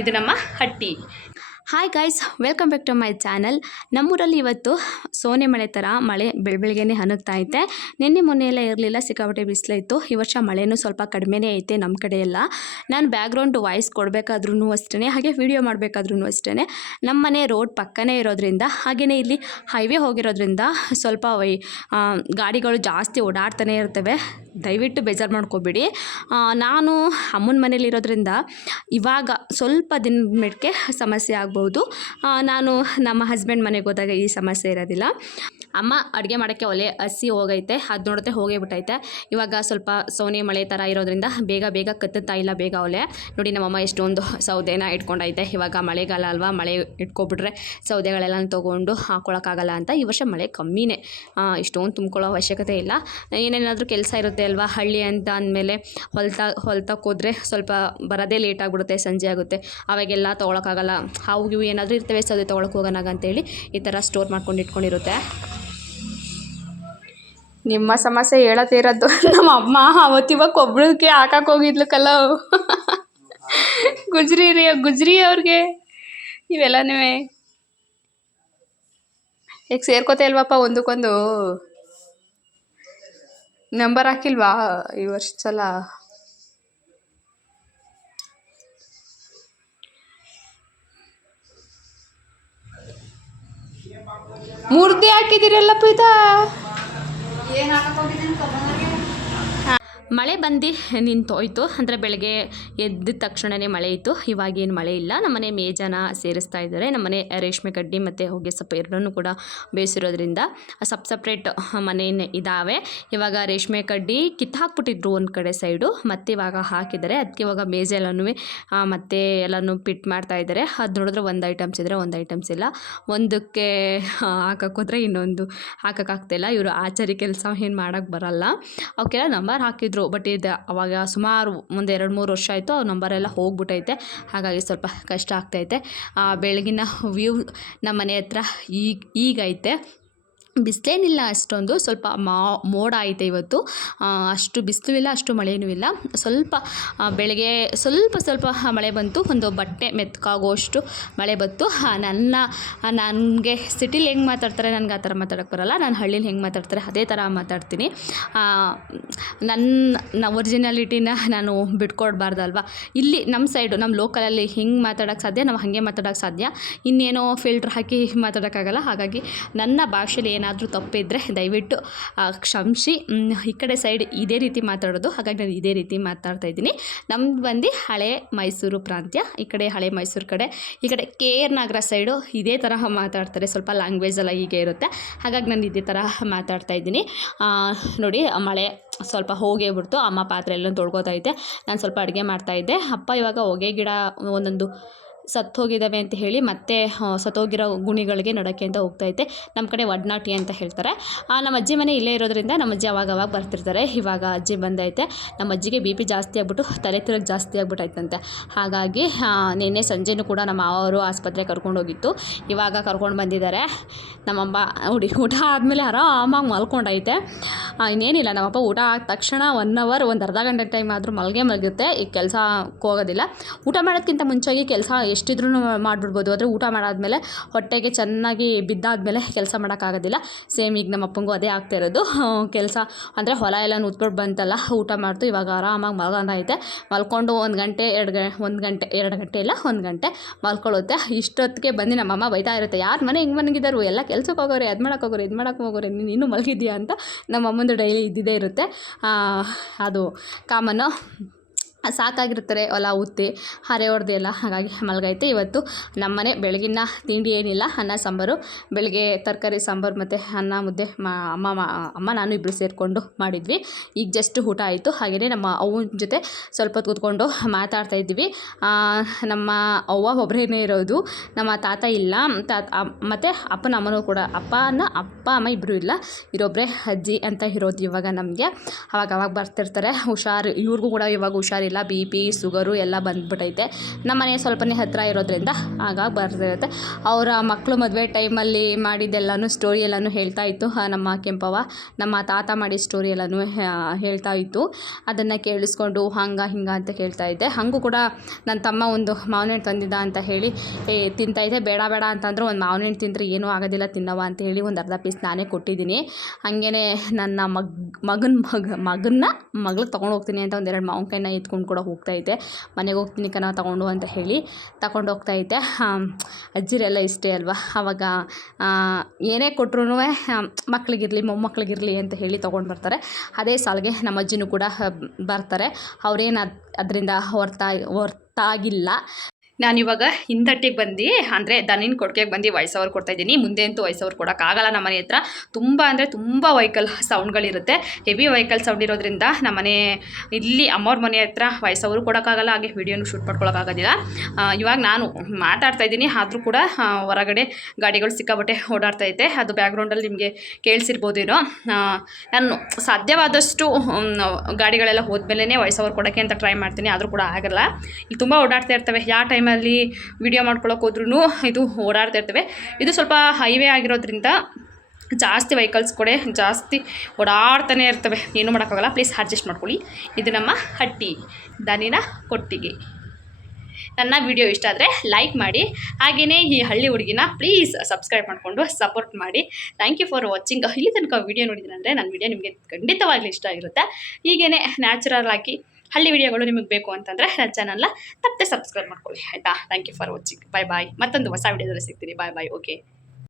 ಇದು ನಮ್ಮ ಹಟ್ಟಿ. Hi guys, welcome back to my channel. ನಮ್ಮೂರಲ್ಲಿ ಇವತ್ತು ಸೋನೆ ಮಳೆ ಥರ ಮಳೆ ಬೆಳಬೆಳಗ್ಗೆನೇ ಹನಗ್ತಾ ಐತೆ. ನಿನ್ನೆ ಮೊನ್ನೆ ಎಲ್ಲ ಇರಲಿಲ್ಲ, ಸಿಕ್ಕಾಪಟ್ಟೆ ಬಿಸಿಲಿತ್ತು. ಈ ವರ್ಷ ಮಳೆನೂ ಸ್ವಲ್ಪ ಕಡಿಮೆನೇ ಐತೆ ನಮ್ಮ ಕಡೆ ಎಲ್ಲ. ನಾನು ಬ್ಯಾಕ್ಗ್ರೌಂಡ್ ವಾಯ್ಸ್ ಕೊಡಬೇಕಾದ್ರೂ ಅಷ್ಟೇ, ಹಾಗೆ ವಿಡಿಯೋ ಮಾಡಬೇಕಾದ್ರೂ ಅಷ್ಟೇ. ನಮ್ಮ ಮನೆ ರೋಡ್ ಪಕ್ಕನೇ ಇರೋದ್ರಿಂದ, ಹಾಗೆಯೇ ಇಲ್ಲಿ ಹೈವೇ ಹೋಗಿರೋದ್ರಿಂದ ಸ್ವಲ್ಪ ಗಾಡಿಗಳು ಜಾಸ್ತಿ ಓಡಾಡ್ತಾನೆ ಇರ್ತವೆ. ದಯವಿಟ್ಟು ಬೇಜಾರು ಮಾಡ್ಕೊಬೇಡಿ. ನಾನು ಅಮ್ಮನ ಮನೇಲಿರೋದ್ರಿಂದ ಇವಾಗ ಸ್ವಲ್ಪ ದಿನ ಮೆಟ್ಗೆ ಸಮಸ್ಯೆ ಆಗ್ಬೋದು. ನಾನು ನಮ್ಮ ಹಸ್ಬೆಂಡ್ ಮನೆಗೆ ಹೋದಾಗ ಈ ಸಮಸ್ಯೆ ಇರೋದಿಲ್ಲ. ಅಮ್ಮ ಅಡುಗೆ ಮಾಡೋಕ್ಕೆ ಒಲೆ ಹಸಿ ಹೋಗೈತೆ, ಅದು ನೋಡುತ್ತೆ ಹೋಗೇ ಬಿಟ್ಟೈತೆ. ಇವಾಗ ಸ್ವಲ್ಪ ಸೋನೆ ಮಳೆ ಥರ ಇರೋದ್ರಿಂದ ಬೇಗ ಕತ್ತುತ್ತಾ ಇಲ್ಲ ಬೇಗ ಒಲೆ. ನೋಡಿ ನಮ್ಮಮ್ಮ ಎಷ್ಟೊಂದು ಸೌದೆನ ಇಟ್ಕೊಂಡೈತೆ. ಇವಾಗ ಮಳೆಗಾಲ ಅಲ್ವಾ, ಮಳೆ ಇಟ್ಕೊಬಿಟ್ರೆ ಸೌದೆಗಳೆಲ್ಲ ತೊಗೊಂಡು ಹಾಕ್ಕೊಳಕ್ಕಾಗಲ್ಲ ಅಂತ. ಈ ವರ್ಷ ಮಳೆ ಕಮ್ಮಿನೇ, ಇಷ್ಟೊಂದು ತುಂಬ್ಕೊಳ್ಳೋ ಅವಶ್ಯಕತೆ ಇಲ್ಲ. ಏನೇನಾದರೂ ಕೆಲಸ ಇರುತ್ತೆ ಅಲ್ವಾ, ಹಳ್ಳಿ ಅಂತ ಅಂದಮೇಲೆ ಹೊಲ್ತಕ್ಕೆ ಹೋದರೆ ಸ್ವಲ್ಪ ಬರೋದೇ ಲೇಟ್ ಆಗಿಬಿಡುತ್ತೆ, ಸಂಜೆ ಆಗುತ್ತೆ. ಅವಾಗೆಲ್ಲ ತೊಗೊಳಕ್ಕಾಗಲ್ಲ. ಹಾವು ಇವು ಏನಾದರೂ ಇರ್ತವೆ, ಸೌದೆ ತೊಗೊಳಕ್ಕೆ ಹೋಗೋಣಾಗ ಅಂತೇಳಿ ಈ ಥರ ಸ್ಟೋರ್ ಮಾಡ್ಕೊಂಡು ಇಟ್ಕೊಂಡಿರುತ್ತೆ. ನಿಮ್ಮ ಸಮಸ್ಯೆ ಹೇಳತ್ತಿರೋದು ನಮ್ಮ ಅಮ್ಮ ಅವತ್ತಿವಾಗ ಕೊಬ್ಬಳಕ್ಕೆ ಹಾಕಕ್ಕೆ ಹೋಗಿದ್ಲು ಕಲ್ಲ. ಗುಜ್ರಿ ಅವ್ರಿಗೆ ಇವೆಲ್ಲನೂ ಈಗ ಸೇರ್ಕೋತಾ ಇಲ್ವಪ್ಪ ಒಂದಕ್ಕೊಂದು. ನಂಬರ್ ಹಾಕಿಲ್ವಾ ಈ ವರ್ಷ ಸಲ? ಮುರ್ದೆ ಹಾಕಿದಿರಲ್ಲಪ್ಪ ಇದ. ಮಳೆ ಬಂದು ನಿಂತೋಯ್ತು, ಅಂದರೆ ಬೆಳಗ್ಗೆ ಎದ್ದ ತಕ್ಷಣವೇ ಮಳೆ ಇತ್ತು. ಇವಾಗೇನು ಮಳೆ ಇಲ್ಲ. ನಮ್ಮನೆ ಮೇಜನ ಸೇರಿಸ್ತಾ ಇದ್ದಾರೆ. ನಮ್ಮನೆ ರೇಷ್ಮೆ ಕಡ್ಡಿ ಮತ್ತು ಹೊಗೆ ಸೊಪ್ಪು ಎರಡನ್ನೂ ಕೂಡ ಬೇಯಿಸಿರೋದ್ರಿಂದ ಸಪ್ರೇಟ್ ಮನೆಯೇ ಇದ್ದಾವೆ. ಇವಾಗ ರೇಷ್ಮೆ ಕಡ್ಡಿ ಕಿತ್ತಾಕ್ಬಿಟ್ಟಿದ್ರು ಒಂದು ಕಡೆ ಸೈಡು, ಮತ್ತು ಇವಾಗ ಹಾಕಿದ್ದಾರೆ. ಅದಕ್ಕೆ ಇವಾಗ ಮೇಜೆಲ್ಲನೂ ಮತ್ತೆ ಎಲ್ಲನೂ ಪಿಟ್ ಮಾಡ್ತಾ ಇದ್ದಾರೆ. ಅದು ನೋಡಿದ್ರೆ ಒಂದು ಐಟಮ್ಸ್ ಇದ್ದರೆ ಒಂದು ಐಟಮ್ಸ್ ಇಲ್ಲ. ಒಂದಕ್ಕೆ ಹಾಕೋಕ್ಕೋದ್ರೆ ಇನ್ನೊಂದು ಹಾಕೋಕ್ಕಾಗ್ತಿಲ್ಲ. ಇವರು ಆಚಾರಿ ಕೆಲಸ ಏನು ಮಾಡೋಕ್ಕೆ ಬರಲ್ಲ. ಅವಕ್ಕೆಲ್ಲ ನಂಬರ್ ಹಾಕಿದ್ರು, ಬಟ್ ಇದು ಅವಾಗ ಸುಮಾರು ಒಂದು 2-3 ವರ್ಷ ಆಯಿತು. ಆ ನಂಬರೆಲ್ಲ ಹೋಗ್ಬಿಟ್ಟೈತೆ. ಹಾಗಾಗಿ ಸ್ವಲ್ಪ ಕಷ್ಟ ಆಗ್ತೈತೆ. ಬೆಳಗಿನ ವ್ಯೂ ನಮ್ಮ ಮನೆ ಹತ್ರ ಈಗೈತೆ. ಬಿಸಿಲೇನಿಲ್ಲ ಅಷ್ಟೊಂದು, ಸ್ವಲ್ಪ ಮೋಡ ಐತೆ ಇವತ್ತು. ಅಷ್ಟು ಬಿಸಿಲು ಇಲ್ಲ, ಅಷ್ಟು ಮಳೆಯೂ ಇಲ್ಲ. ಸ್ವಲ್ಪ ಬೆಳಗ್ಗೆ ಸ್ವಲ್ಪ ಮಳೆ ಬಂತು. ಒಂದು ಬಟ್ಟೆ ಮೆತ್ಕಾಗೋಷ್ಟು ಮಳೆ ಬಂತು. ನನಗೆ ಸಿಟಿಲಿ ಹೆಂಗೆ ಮಾತಾಡ್ತಾರೆ ನನಗೆ ಆ ಥರ ಮಾತಾಡೋಕ್ಕೆ ಬರಲ್ಲ. ನಾನು ಹಳ್ಳೀಲಿ ಹೆಂಗೆ ಮಾತಾಡ್ತಾರೆ ಅದೇ ಥರ ಮಾತಾಡ್ತೀನಿ. ನನ್ನ ಒರಿಜಿನಾಲಿಟಿನ ನಾನು ಬಿಟ್ಕೊಡ್ಬಾರ್ದಲ್ವ. ಇಲ್ಲಿ ನಮ್ಮ ಸೈಡು, ನಮ್ಮ ಲೋಕಲಲ್ಲಿ ಹಿಂಗೆ ಮಾತಾಡೋಕ್ಕೆ ಸಾಧ್ಯ, ನಾವು ಹಾಗೆ ಮಾತಾಡೋಕ್ಕೆ ಸಾಧ್ಯ. ಇನ್ನೇನೋ ಫಿಲ್ಟ್ರ್ ಹಾಕಿ ಮಾತಾಡೋಕ್ಕಾಗಲ್ಲ. ಹಾಗಾಗಿ ನನ್ನ ಭಾಷೆಯಲ್ಲಿ ಏನಾದರೂ ತಪ್ಪಿದ್ರೆ ದಯವಿಟ್ಟು ಕ್ಷಮಿಸಿ. ಈ ಕಡೆ ಸೈಡ್ ಇದೇ ರೀತಿ ಮಾತಾಡೋದು, ಹಾಗಾಗಿ ನಾನು ಇದೇ ರೀತಿ ಮಾತಾಡ್ತಾ ಇದ್ದೀನಿ. ನಮ್ದು ಬಂದು ಹಳೆ ಮೈಸೂರು ಪ್ರಾಂತ್ಯ. ಈ ಕಡೆ ಹಳೆ ಮೈಸೂರು ಕಡೆ, ಈ ಕಡೆ KR ನಗರ ಸೈಡು ಇದೇ ಥರ ಮಾತಾಡ್ತಾರೆ. ಸ್ವಲ್ಪ ಲ್ಯಾಂಗ್ವೇಜ್ ಎಲ್ಲ ಹೀಗೆ ಇರುತ್ತೆ. ಹಾಗಾಗಿ ನಾನು ಇದೇ ಥರ ಮಾತಾಡ್ತಾ ಇದ್ದೀನಿ. ನೋಡಿ ಮಳೆ ಸ್ವಲ್ಪ ಹೋಗೇ ಬಿಡ್ತು. ಅಮ್ಮ ಪಾತ್ರೆ ಎಲ್ಲ ತೊಳ್ಕೊತೈತೆ. ನಾನು ಸ್ವಲ್ಪ ಅಡುಗೆ ಮಾಡ್ತಾಯಿದ್ದೆ. ಅಪ್ಪ ಇವಾಗ ಹೊಗೆ ಗಿಡ ಒಂದೊಂದು ಸತ್ತೋಗಿದ್ದಾವೆ ಅಂತ ಹೇಳಿ ಮತ್ತೆ ಸತ್ತೋಗಿರೋ ಗುಣಿಗಳಿಗೆ ನಡೋಕ್ಕೆ ಅಂತ ಹೋಗ್ತೈತೆ. ನಮ್ಮ ಕಡೆ ಒಡನಾಟಿ ಅಂತ ಹೇಳ್ತಾರೆ. ನಮ್ಮ ಅಜ್ಜಿ ಮನೆ ಇಲ್ಲೇ ಇರೋದ್ರಿಂದ ನಮ್ಮ ಅಜ್ಜಿ ಅವಾಗ ಬರ್ತಿರ್ತಾರೆ. ಇವಾಗ ಅಜ್ಜಿ ಬಂದೈತೆ. ನಮ್ಮ ಅಜ್ಜಿಗೆ BP ಜಾಸ್ತಿ ಆಗ್ಬಿಟ್ಟು ತಲೆ ತಿರುಗಿ ಜಾಸ್ತಿ ಆಗ್ಬಿಟ್ಟೈತಂತೆ. ಹಾಗಾಗಿ ನಿನ್ನೆ ಸಂಜೆನೂ ಕೂಡ ನಮ್ಮ ಮಾವರು ಆಸ್ಪತ್ರೆಗೆ ಕರ್ಕೊಂಡೋಗಿತ್ತು. ಇವಾಗ ಕರ್ಕೊಂಡು ಬಂದಿದ್ದಾರೆ. ನಮ್ಮಮ್ಮ ನೋಡಿ ಊಟ ಆದಮೇಲೆ ಆರಾಮಾಗಿ ಮಲ್ಕೊಂಡೈತೆ. ಇನ್ನೇನಿಲ್ಲ, ನಮ್ಮಪ್ಪ ಊಟ ಆದ ತಕ್ಷಣ 1 hour ಒಂದು ಅರ್ಧ ಗಂಟೆ ಟೈಮ್ ಆದರೂ ಮಲಗುತ್ತೆ. ಈಗ ಕೆಲಸಕ್ಕೆ ಹೋಗೋದಿಲ್ಲ. ಊಟ ಮಾಡೋದಕ್ಕಿಂತ ಮುಂಚೆಗೆ ಕೆಲಸ ಎಷ್ಟಿದ್ರೂ ಮಾಡಿಬಿಡ್ಬೋದು. ಆದರೆ ಊಟ ಮಾಡಾದ್ಮೇಲೆ ಹೊಟ್ಟೆಗೆ ಚೆನ್ನಾಗಿ ಬಿದ್ದಾದಮೇಲೆ ಕೆಲಸ ಮಾಡೋಕ್ಕಾಗೋದಿಲ್ಲ. ಸೇಮ್ ಈಗ ನಮ್ಮ ಅಪ್ಪಂಗೂ ಅದೇ ಆಗ್ತಾ ಇರೋದು. ಕೆಲಸ ಅಂದರೆ ಹೊಲ ಎಲ್ಲ ನುತ್ಬಿಟ್ಟು ಬಂತಲ್ಲ, ಊಟ ಮಾಡ್ತು. ಇವಾಗ ಆರಾಮಾಗಿ ಮಲ್ಕೊಂಡೈತೆ. ಮಲ್ಕೊಂಡು 1 ಗಂಟೆ 2 ಗಂಟೆ ಇಲ್ಲ 1 ಗಂಟೆ ಮಲ್ಕೊಳ್ಳುತ್ತೆ. ಇಷ್ಟೊತ್ತಿಗೆ ಬಂದು ನಮ್ಮಮ್ಮ ಬೈತಾ ಇರುತ್ತೆ, ಯಾರು ಮನೆ ಹಿಂಗೆ ಮನಗಿದ್ದಾರೆ, ಎಲ್ಲ ಕೆಲಸಕ್ಕೆ ಹೋಗೋರೆ, ಅದು ಮಾಡೋಕ್ಕೆ ಹೋಗೋರೆ, ಇದು ಮಾಡೋಕ್ಕೆ ಹೋಗೋರೆ, ನೀನು ಇನ್ನೂ ಮಲಗಿದ್ಯಾ ಅಂತ ನಮ್ಮಮ್ಮಂದು ಡೈಲಿ ಇದ್ದಿದ್ದೇ ಇರುತ್ತೆ. ಅದು ಕಾಮನ್ನು. ಸಾಕಾಗಿರ್ತಾರೆ ಹೊಲ ಉತ್ತಿ ಹರೆ ಹೊಡೆದು ಎಲ್ಲ. ಹಾಗಾಗಿ ಮಲಗೈತೆ. ಇವತ್ತು ನಮ್ಮನೆ ಬೆಳಗಿನ ತಿಂಡಿ ಏನಿಲ್ಲ, ಅನ್ನ ಸಾಂಬಾರು. ಬೆಳಗ್ಗೆ ತರಕಾರಿ ಸಾಂಬಾರು ಮತ್ತು ಅನ್ನ ಮುದ್ದೆ ಅಮ್ಮ ನಾನು ಇಬ್ಬರು ಸೇರಿಕೊಂಡು ಮಾಡಿದ್ವಿ. ಈಗ ಜಸ್ಟ್ ಊಟ ಆಯಿತು. ಹಾಗೆಯೇ ನಮ್ಮ ಅವ್ವನ ಜೊತೆ ಸ್ವಲ್ಪ ಹೊತ್ತು ಕೂತ್ಕೊಂಡು ಮಾತಾಡ್ತಾ ಇದ್ವಿ. ನಮ್ಮ ಅವ್ವ ಒಬ್ಬರೇನೇ ಇರೋದು, ನಮ್ಮ ತಾತ ಇಲ್ಲ. ಮತ್ತು ಅಪ್ಪನ ಅಮ್ಮನೂ ಕೂಡ, ಅಪ್ಪ ಅಮ್ಮ ಇಬ್ಬರು ಇಲ್ಲ, ಇರೊಬ್ಬರೇ ಅಜ್ಜಿ ಅಂತ ಇರೋದು ಇವಾಗ ನಮಗೆ. ಅವಾಗ ಬರ್ತಿರ್ತಾರೆ. ಇವ್ರಿಗೂ ಕೂಡ ಇವಾಗ ಹುಷಾರಿಲ್ಲ. ಎಲ್ಲ ಬಿ ಪಿ ಶುಗರು ಎಲ್ಲ ಬಂದ್ಬಿಟ್ಟೈತೆ. ನಮ್ಮ ಮನೆ ಸ್ವಲ್ಪನೇ ಹತ್ತಿರ ಇರೋದ್ರಿಂದ ಹಾಗಾಗಿ ಬರ್ತಿರುತ್ತೆ. ಅವರ ಮಕ್ಕಳು ಮದುವೆ ಟೈಮಲ್ಲಿ ಮಾಡಿದ್ದೆಲ್ಲನೂ ಸ್ಟೋರಿ ಎಲ್ಲನೂ ಹೇಳ್ತಾ ಇತ್ತು ನಮ್ಮ ಕೆಂಪವ್ವ. ನಮ್ಮ ತಾತ ಮಾಡಿದ ಸ್ಟೋರಿ ಎಲ್ಲನೂ ಹೇಳ್ತಾ ಇತ್ತು. ಅದನ್ನು ಕೇಳಿಸ್ಕೊಂಡು ಹಂಗೆ ಹಿಂಗೆ ಅಂತ ಕೇಳ್ತಾ ಇದ್ದೆ. ಹಾಗೂ ಕೂಡ ನನ್ನ ತಮ್ಮ ಒಂದು ಮಾವಿನ ಹಣ್ಣು ತಂದಿದ್ದ ಅಂತ ಹೇಳಿ ತಿಂತಾಯಿದ್ದೆ. ಬೇಡ ಬೇಡ ಅಂತಂದ್ರು, ಒಂದು ಮಾವಿನ ಹಣ್ಣು ತಿಂದರೆ ಏನೂ ಆಗೋದಿಲ್ಲ ತಿನ್ನವ ಅಂತ ಹೇಳಿ ಒಂದು ಅರ್ಧ ಪೀಸ್ ನಾನೇ ಕೊಟ್ಟಿದ್ದೀನಿ. ಹಾಗೇ ನನ್ನ ಮಗಳಿಗೆ ತೊಗೊಂಡು ಹೋಗ್ತೀನಿ ಅಂತ ಒಂದೆರಡು ಮಾವಿನಕಾಯಿನ ಎತ್ಕೊಂಡು ಕೂಡ ಹೋಗ್ತಾಯಿದ್ದೆ. ಮನೆಗೆ ಹೋಗ್ತೀನಿ ಕಣ ತೊಗೊಂಡು ಅಂತ ಹೇಳಿ ತಗೊಂಡು ಹೋಗ್ತಾಯಿದ್ದೆ. ಅಜ್ಜಿರೆಲ್ಲ ಇಷ್ಟೇ ಅಲ್ವಾ, ಆವಾಗ ಏನೇ ಕೊಟ್ರೂ ಮಕ್ಕಳಿಗಿರಲಿ ಮೊಮ್ಮಕ್ಕಳಿಗಿರಲಿ ಅಂತ ಹೇಳಿ ತೊಗೊಂಡು ಬರ್ತಾರೆ. ಅದೇ ಸಾಲಿಗೆ ನಮ್ಮ ಅಜ್ಜಿನೂ ಕೂಡ ಬರ್ತಾರೆ. ಅವರೇನು ಅದರಿಂದ ಹೊರ್ತಾಗಿಲ್ಲ. ನಾನಿವಾಗ ಹಿಂದಟ್ಟಿಗೆ ಬಂದು ಅಂದರೆ ದನಿನ ಕೊಡ್ಕೆಗೆ ಬಂದು ವಯಸ್ಸವ್ರು ಕೊಡ್ತಾಯಿದ್ದೀನಿ. ಮುಂದೆ ಅಂತೂ ವಯಸ್ಸವ್ರು ಕೊಡೋಕ್ಕಾಗಲ್ಲ. ನಮ್ಮ ಮನೆ ಹತ್ರ ತುಂಬ ಅಂದರೆ ತುಂಬ ವೆಹಿಕಲ್ ಸೌಂಡ್ಗಳಿರುತ್ತೆ. ಹೆವಿ ವೆಹಿಕಲ್ ಸೌಂಡ್ ಇರೋದ್ರಿಂದ ನಮ್ಮನೆ ಇಲ್ಲಿ ಅಮ್ಮವ್ರ ಮನೆ ಹತ್ರ ವಯಸ್ಸವರು ಕೊಡೋಕ್ಕಾಗಲ್ಲ, ಹಾಗೆ ವೀಡಿಯೋನು ಶೂಟ್ ಮಾಡ್ಕೊಳಕ್ಕಾಗೋದಿಲ್ಲ. ಇವಾಗ ನಾನು ಮಾತಾಡ್ತಾಯಿದ್ದೀನಿ, ಆದರೂ ಕೂಡ ಹೊರಗಡೆ ಗಾಡಿಗಳು ಸಿಕ್ಕಾಬಟ್ಟೆ ಓಡಾಡ್ತೈತೆ. ಅದು ಬ್ಯಾಕ್ಗ್ರೌಂಡಲ್ಲಿ ನಿಮಗೆ ಕೇಳಿಸಿರ್ಬೋದೇನೋ. ನಾನು ಸಾಧ್ಯವಾದಷ್ಟು ಗಾಡಿಗಳೆಲ್ಲ ಹೋದ್ಮೇಲೆ ವಯಸ್ಸವ್ರು ಕೊಡೋಕ್ಕೆ ಅಂತ ಟ್ರೈ ಮಾಡ್ತೀನಿ, ಆದರೂ ಕೂಡ ಆಗಲ್ಲ. ಇಲ್ಲಿ ತುಂಬ ಓಡಾಡ್ತಾ ಇರ್ತವೆ. ಯಾವ ಟೈಮಲ್ಲಿ ವಿಡಿಯೋ ಮಾಡ್ಕೊಳಕ್ಕೆ ಹೋದ್ರೂ ಇದು ಓಡಾಡ್ತಾ ಇರ್ತವೆ. ಇದು ಸ್ವಲ್ಪ ಹೈವೇ ಆಗಿರೋದ್ರಿಂದ ಜಾಸ್ತಿ ವೆಹಿಕಲ್ಸ್ ಕೂಡ ಜಾಸ್ತಿ ಓಡಾಡ್ತಾನೆ ಇರ್ತವೆ. ಏನೂ ಮಾಡೋಕ್ಕಾಗಲ್ಲ, ಪ್ಲೀಸ್ ಅಡ್ಜಸ್ಟ್ ಮಾಡ್ಕೊಳ್ಳಿ. ಇದು ನಮ್ಮ ಹಟ್ಟಿ ದನಿನ ಕೊಟ್ಟಿಗೆ. ನನ್ನ ವಿಡಿಯೋ ಇಷ್ಟ ಆದರೆ ಲೈಕ್ ಮಾಡಿ, ಹಾಗೆಯೇ ಈ ಹಳ್ಳಿ ಹುಡುಗಿನ ಪ್ಲೀಸ್ ಸಬ್ಸ್ಕ್ರೈಬ್ ಮಾಡಿಕೊಂಡು ಸಪೋರ್ಟ್ ಮಾಡಿ. Thank you for watching. ಇಲ್ಲಿ ತನಕ ವಿಡಿಯೋ ನೋಡಿದ್ದೀನಿ ಅಂದರೆ ನನ್ನ ವಿಡಿಯೋ ನಿಮಗೆ ಖಂಡಿತವಾಗ್ಲೂ ಇಷ್ಟ ಆಗಿರುತ್ತೆ. ಹೀಗೇ ನ್ಯಾಚುರಲ್ ಆಗಿ ಹಳ್ಳಿ ವಿಡಿಯೋಗಳು ನಿಮಗೆ ಬೇಕು ಅಂತಂದರೆ ನನ್ನ ಚಾನಲ್ನ ತಪ್ಪದೆ ಸಬ್ಸ್ಕ್ರೈಬ್ ಮಾಡ್ಕೊಳ್ಳಿ ಆಯಿತಾ. Thank you for watching. Bye bye. ಮತ್ತೊಂದು ಹೊಸ ವಿಡಿಯೋದಲ್ಲಿ ಸಿಗ್ತೀನಿ. Bye bye. ಓಕೆ.